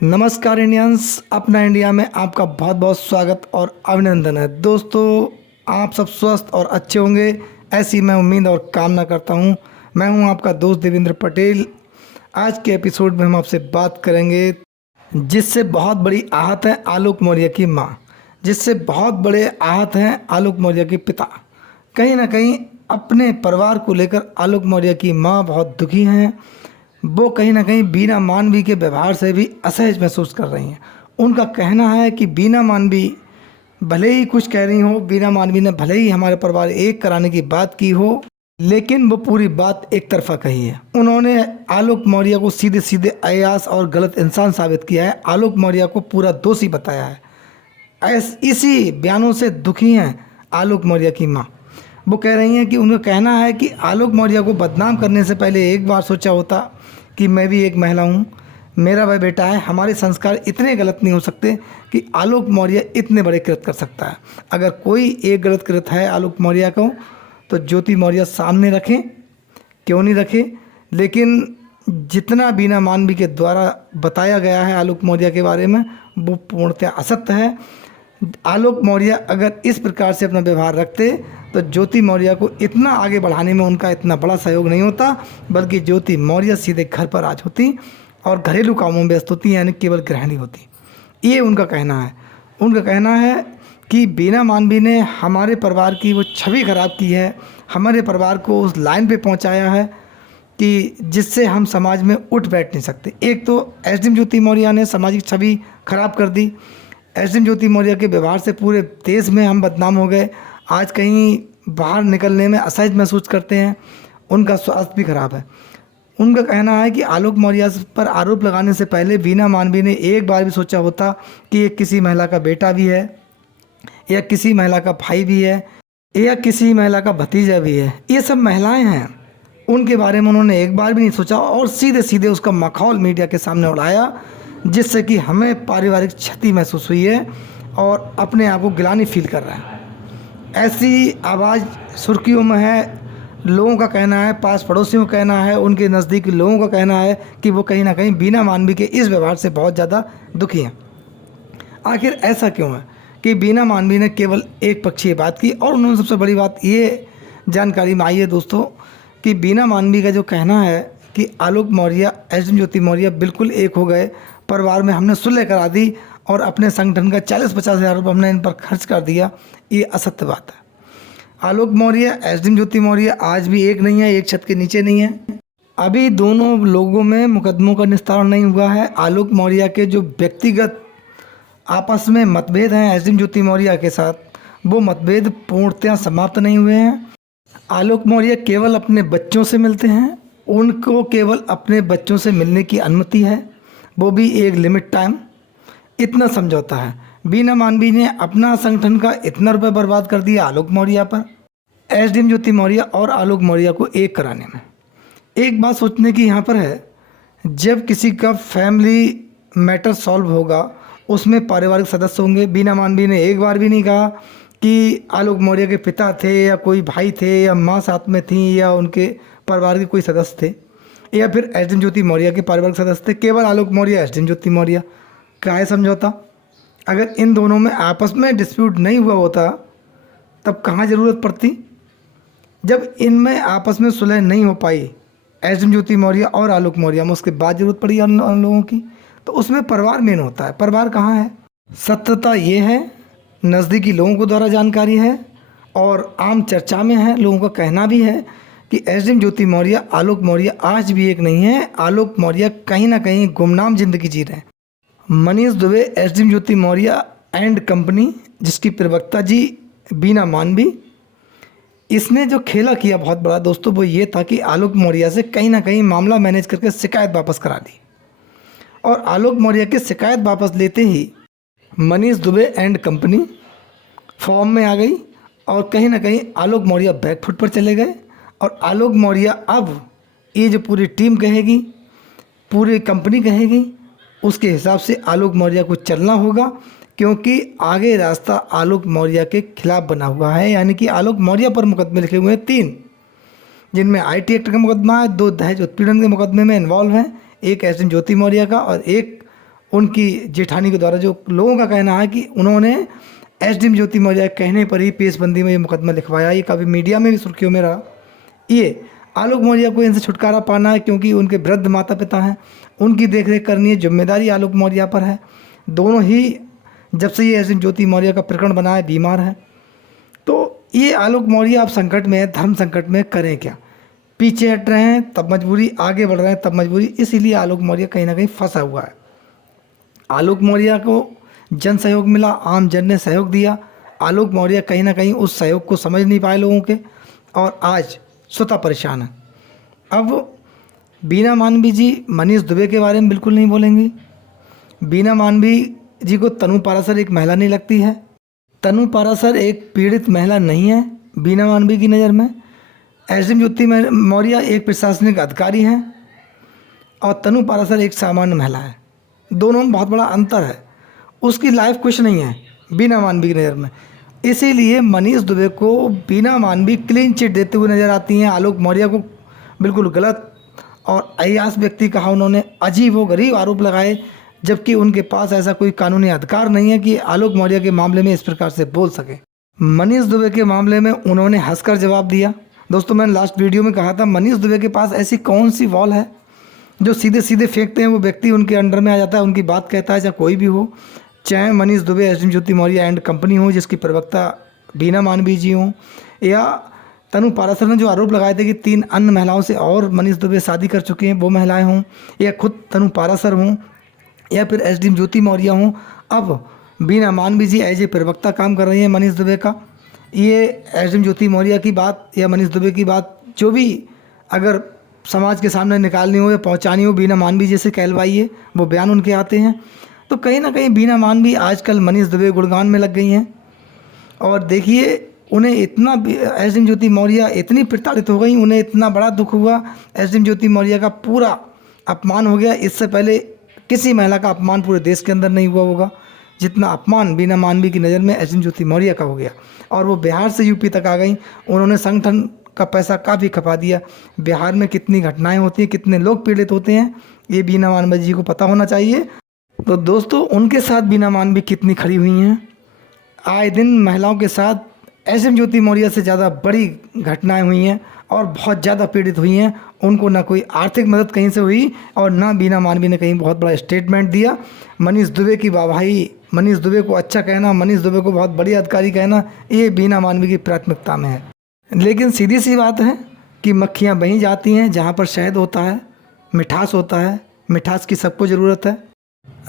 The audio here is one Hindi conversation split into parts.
नमस्कार इंडियंस, अपना इंडिया में आपका बहुत बहुत स्वागत और अभिनंदन है। दोस्तों, आप सब स्वस्थ और अच्छे होंगे, ऐसी मैं उम्मीद और कामना करता हूं। मैं हूं आपका दोस्त देवेंद्र पटेल। आज के एपिसोड में हम आपसे बात करेंगे जिससे बहुत बड़ी आहत है आलोक मौर्य की मां, जिससे बहुत बड़े आहत हैं आलोक मौर्य के पिता। कहीं ना कहीं अपने परिवार को लेकर आलोक मौर्य की मां बहुत दुखी हैं। वो कहीं ना कहीं बीना मानवी के व्यवहार से भी असहज महसूस कर रही हैं। उनका कहना है कि बीना मानवी भले ही कुछ कह रही हो, बीना मानवी ने भले ही हमारे परिवार एक कराने की बात की हो, लेकिन वो पूरी बात एक तरफा कही है। उन्होंने आलोक मौर्य को सीधे सीधे अयास और गलत इंसान साबित किया है। आलोक मौर्य को पूरा दोषी बताया है। इसी बयानों से दुखी हैं आलोक मौर्य की माँ। वो कह रही हैं कि उनका कहना है कि आलोक मौर्य को बदनाम करने से पहले एक बार सोचा होता कि मैं भी एक महिला हूँ, मेरा वह बेटा है। हमारे संस्कार इतने गलत नहीं हो सकते कि आलोक मौर्य इतने बड़े कृत कर सकता है। अगर कोई एक गलत कृत है आलोक मौर्य को, तो ज्योति मौर्य सामने रखें, क्यों नहीं रखें। लेकिन जितना बीना मानवी के द्वारा बताया गया है आलोक मौर्य के बारे में, वो पूर्णतः असत्य है। आलोक मौर्य अगर इस प्रकार से अपना व्यवहार रखते तो ज्योति मौर्य को इतना आगे बढ़ाने में उनका इतना बड़ा सहयोग नहीं होता, बल्कि ज्योति मौर्य सीधे घर पर आज होती और घरेलू कामों में व्यस्त होती, यानी केवल गृहिणी होती। ये उनका कहना है। उनका कहना है कि बीना मानवी ने हमारे परिवार की वो छवि खराब की है, हमारे परिवार को उस लाइन पे पहुंचाया है कि जिससे हम समाज में उठ बैठ नहीं सकते। एक तो एसडीएम ज्योति मौर्य ने सामाजिक छवि खराब कर दी। एसडीएम ज्योति मौर्य के व्यवहार से पूरे देश में हम बदनाम हो गए। आज कहीं बाहर निकलने में असहज महसूस करते हैं। उनका स्वास्थ्य भी खराब है। उनका कहना है कि आलोक मौर्य पर आरोप लगाने से पहले बीना मानवी ने एक बार भी सोचा होता कि ये किसी महिला का बेटा भी है, या किसी महिला का भाई भी है, या किसी महिला का भतीजा भी है। ये सब महिलाएं हैं, उनके बारे में उन्होंने एक बार भी नहीं सोचा और सीधे सीधे उसका मखौल मीडिया के सामने उड़ाया, जिससे कि हमें पारिवारिक क्षति महसूस हुई है और अपने आप को गिलानी फील कर रहा है। ऐसी आवाज़ सुर्खियों में है। लोगों का कहना है, पास पड़ोसियों का कहना है, उनके नज़दीकी लोगों का कहना है कि वो कहीं ना कहीं बीना मानवी के इस व्यवहार से बहुत ज़्यादा दुखी हैं। आखिर ऐसा क्यों है कि बीना मानवी ने केवल एक पक्षीय बात की। और उन्होंने सबसे बड़ी बात ये जानकारी में आई है दोस्तों कि बीना मानवी का जो कहना है कि आलोक मौर्य एसडीएम ज्योति मौर्य बिल्कुल एक हो गए, परिवार में हमने सुलह करा दी और अपने संगठन का 40-50 हज़ार रुपये हमने इन पर खर्च कर दिया, ये असत्य बात है। आलोक मौर्य एसडीएम ज्योति मौर्य आज भी एक नहीं है, एक छत के नीचे नहीं है। अभी दोनों लोगों में मुकदमों का निस्तारण नहीं हुआ है। आलोक मौर्य के जो व्यक्तिगत आपस में मतभेद हैं एसडीएम ज्योति मौर्य के साथ, वो मतभेद पूर्णतः समाप्त नहीं हुए हैं। आलोक मौर्य केवल अपने बच्चों से मिलते हैं, उनको केवल अपने बच्चों से मिलने की अनुमति है, वो भी एक लिमिट टाइम। इतना समझौता है। बीना मानवी ने अपना संगठन का इतना रुपये बर्बाद कर दिया आलोक मौर्य पर, एसडीएम ज्योति मौर्य और आलोक मौर्य को एक कराने में। एक बात सोचने की यहाँ पर है, जब किसी का फैमिली मैटर सॉल्व होगा, उसमें पारिवारिक सदस्य होंगे। बीना मानवी ने एक बार भी नहीं कहा कि आलोक मौर्य के पिता थे या कोई भाई थे या माँ साथ में थी या उनके परिवार के कोई सदस्य थे या फिर एसडीएम ज्योति मौर्य के पारिवारिक सदस्य थे। केवल आलोक मौर्य एसडीएम ज्योति मौर्य का है समझौता। अगर इन दोनों में आपस में डिस्प्यूट नहीं हुआ होता तब कहाँ ज़रूरत पड़ती। जब इनमें आपस में सुलह नहीं हो पाई एसडीएम ज्योति मौर्य और आलोक मौर्य में, उसके बाद ज़रूरत पड़ी उन लोगों की, तो उसमें परिवार मेन होता है। परिवार कहाँ है? सत्यता ये है, नज़दीकी लोगों को द्वारा जानकारी है और आम चर्चा में है, लोगों का कहना भी है कि एसडीएम ज्योति मौर्य आलोक मौर्य आज भी एक नहीं है। आलोक मौर्य कहीं ना कहीं गुमनाम जिंदगी जी रहे हैं। Manish Dubey SDM Jyoti Maurya and company, जिसकी प्रवक्ता जी बीना मानवी, इसने जो खेला किया बहुत बड़ा दोस्तों, वो ये था कि आलोक मौर्य से कहीं ना कहीं मामला मैनेज करके शिकायत वापस करा दी। और आलोक मौर्य की शिकायत वापस लेते ही Manish Dubey and company form में आ गई और कहीं ना कहीं आलोक मौर्य बैकफुट पर चले गए। और आलोक मौर्य अब ये जो पूरी टीम कहेगी, पूरी कंपनी कहेगी, उसके हिसाब से आलोक मौर्य को चलना होगा, क्योंकि आगे रास्ता आलोक मौर्य के खिलाफ बना हुआ है। यानी कि आलोक मौर्य पर मुकदमे लिखे हुए हैं 3, जिनमें आईटी एक्ट का मुकदमा है, 2 दहेज उत्पीड़न के मुकदमे में इन्वॉल्व हैं, एक एसडीएम ज्योति मौर्य का और एक उनकी जेठानी के द्वारा, जो लोगों का कहना है कि उन्होंने एसडीएम ज्योति मौर्य के कहने पर ही पेशबंदी में ये मुकदमा लिखवाया। ये काफ़ी मीडिया में भी सुर्खियों में रहा। ये आलोक मौर्य को इनसे छुटकारा पाना है, क्योंकि उनके वृद्ध माता पिता हैं, उनकी देखरेख करनी है, जिम्मेदारी आलोक मौर्य पर है। दोनों ही जब से ये एसडीएम ज्योति मौर्य का प्रकरण बना है बीमार है। तो ये आलोक मौर्य अब संकट में है, धर्म संकट में, करें क्या? पीछे हट रहे हैं तब मजबूरी, आगे बढ़ रहे हैं तब मजबूरी, इसीलिए आलोक मौर्य कहीं ना कहीं फंसा हुआ है। आलोक मौर्य को जन सहयोग मिला, आम जन ने सहयोग दिया। आलोक मौर्य कहीं ना कहीं उस सहयोग को समझ नहीं पाए लोगों के, और आज स्वतः परेशान है। अब बीना मानवी जी मनीष दुबे के बारे में बिल्कुल नहीं बोलेंगी। बीना मानवी जी को तनु पाराशर एक महिला नहीं लगती है। तनु पाराशर एक पीड़ित महिला नहीं है बीना मानवी की नज़र में। एसडीएम ज्योति मौर्य एक प्रशासनिक अधिकारी हैं और तनु पाराशर एक सामान्य महिला है। दोनों में बहुत बड़ा अंतर है। उसकी लाइफ कुछ नहीं है बीना मानवी की नज़र में, इसीलिए मनीष दुबे को बीना मानवी क्लीन चिट देते हुए नज़र आती हैं। आलोक मौर्य को बिल्कुल गलत और अय्याश व्यक्ति कहा उन्होंने, अजीब व गरीब आरोप लगाए, जबकि उनके पास ऐसा कोई कानूनी अधिकार नहीं है कि आलोक मौर्य के मामले में इस प्रकार से बोल सके। मनीष दुबे के मामले में उन्होंने हंसकर जवाब दिया। दोस्तों, मैंने लास्ट वीडियो में कहा था मनीष दुबे के पास ऐसी कौन सी वॉल है जो सीधे सीधे फेंकते हैं वो व्यक्ति उनके अंडर में आ जाता है, उनकी बात कहता है, चाहे कोई भी हो, चाहे Manish Dubey SDM Jyoti Maurya and company हो जिसकी प्रवक्ता बीना मानवी जी हों, या तनु पाराशर ने जो आरोप लगाए थे कि 3 अन्य महिलाओं से और मनीष दुबे शादी कर चुके हैं वो महिलाएं हों, या खुद तनु पाराशर हों, या फिर एसडीएम ज्योति मौर्य हों। अब बीना मानवी जी एज ए प्रवक्ता काम कर रही हैं मनीष दुबे का। ये एसडीएम ज्योति मौर्य की बात या मनीष दुबे की बात जो भी अगर समाज के सामने निकालनी हो या पहुंचानी हो, बीना मानवी जी से कहलवाइए, वो बयान उनके आते हैं। तो कहीं ना कहीं बीना मानवी आजकल मनीष दुबे गुणगान में लग गई हैं। और देखिए, उन्हें इतना एसडीएम ज्योति मौर्य इतनी प्रताड़ित हो गई, उन्हें इतना बड़ा दुख हुआ, एसडीएम ज्योति मौर्य का पूरा अपमान हो गया। इससे पहले किसी महिला का अपमान पूरे देश के अंदर नहीं हुआ होगा जितना अपमान बीना मानवी की नज़र में एसडीएम ज्योति मौर्य का हो गया। और वो बिहार से यूपी तक आ गई। उन्होंने संगठन का पैसा काफ़ी खपा दिया। बिहार में कितनी घटनाएं होती हैं, कितने लोग पीड़ित होते हैं, ये बीना मानवी जी को पता होना चाहिए। तो दोस्तों, उनके साथ बीना मानवी कितनी खड़ी हुई हैं। आए दिन महिलाओं के साथ एसडीएम ज्योति मौर्य से ज़्यादा बड़ी घटनाएं हुई हैं और बहुत ज़्यादा पीड़ित हुई हैं। उनको ना कोई आर्थिक मदद कहीं से हुई और ना बीना मानवी ने कहीं बहुत बड़ा स्टेटमेंट दिया। मनीष दुबे की वाहवाही, मनीष दुबे को अच्छा कहना, मनीष दुबे को बहुत बड़ी अधिकारी कहना, ये बीना मानवी की प्राथमिकता में है। लेकिन सीधी सी बात है कि मक्खियाँ वहीं जाती हैं जहाँ पर शहद होता है, मिठास होता है। मिठास की सबको ज़रूरत है।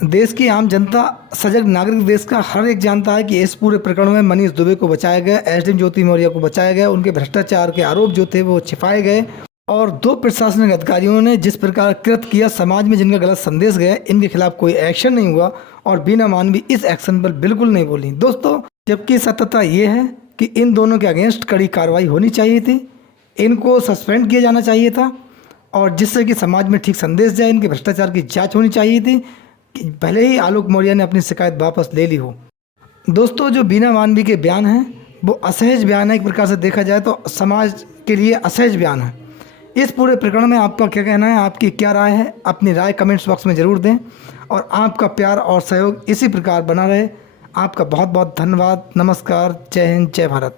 देश की आम जनता, सजग नागरिक देश का हर एक जानता है कि इस पूरे प्रकरण में मनीष दुबे को बचाया गया, एसडीएम ज्योति मौर्य को बचाया गया, उनके भ्रष्टाचार के आरोप जो थे वो छिपाए गए। और 2 प्रशासनिक अधिकारियों ने जिस प्रकार कृत किया, समाज में जिनका गलत संदेश गया, इनके खिलाफ कोई एक्शन नहीं हुआ और बीना मानवी इस एक्शन पर बिल्कुल नहीं बोली। दोस्तों, जबकि सत्यता ये है कि इन दोनों के अगेंस्ट कड़ी कार्रवाई होनी चाहिए थी, इनको सस्पेंड किया जाना चाहिए था, और जिससे कि समाज में ठीक संदेश जाए। इनके भ्रष्टाचार की जाँच होनी चाहिए थी, भले ही आलोक मौर्य ने अपनी शिकायत वापस ले ली हो। दोस्तों, जो बीना मानवी के बयान हैं वो असहज बयान है। एक प्रकार से देखा जाए तो समाज के लिए असहज बयान है। इस पूरे प्रकरण में आपका क्या कहना है, आपकी क्या राय है? अपनी राय कमेंट्स बॉक्स में ज़रूर दें और आपका प्यार और सहयोग इसी प्रकार बना रहे। आपका बहुत बहुत धन्यवाद। नमस्कार। जय हिंद, जय भारत।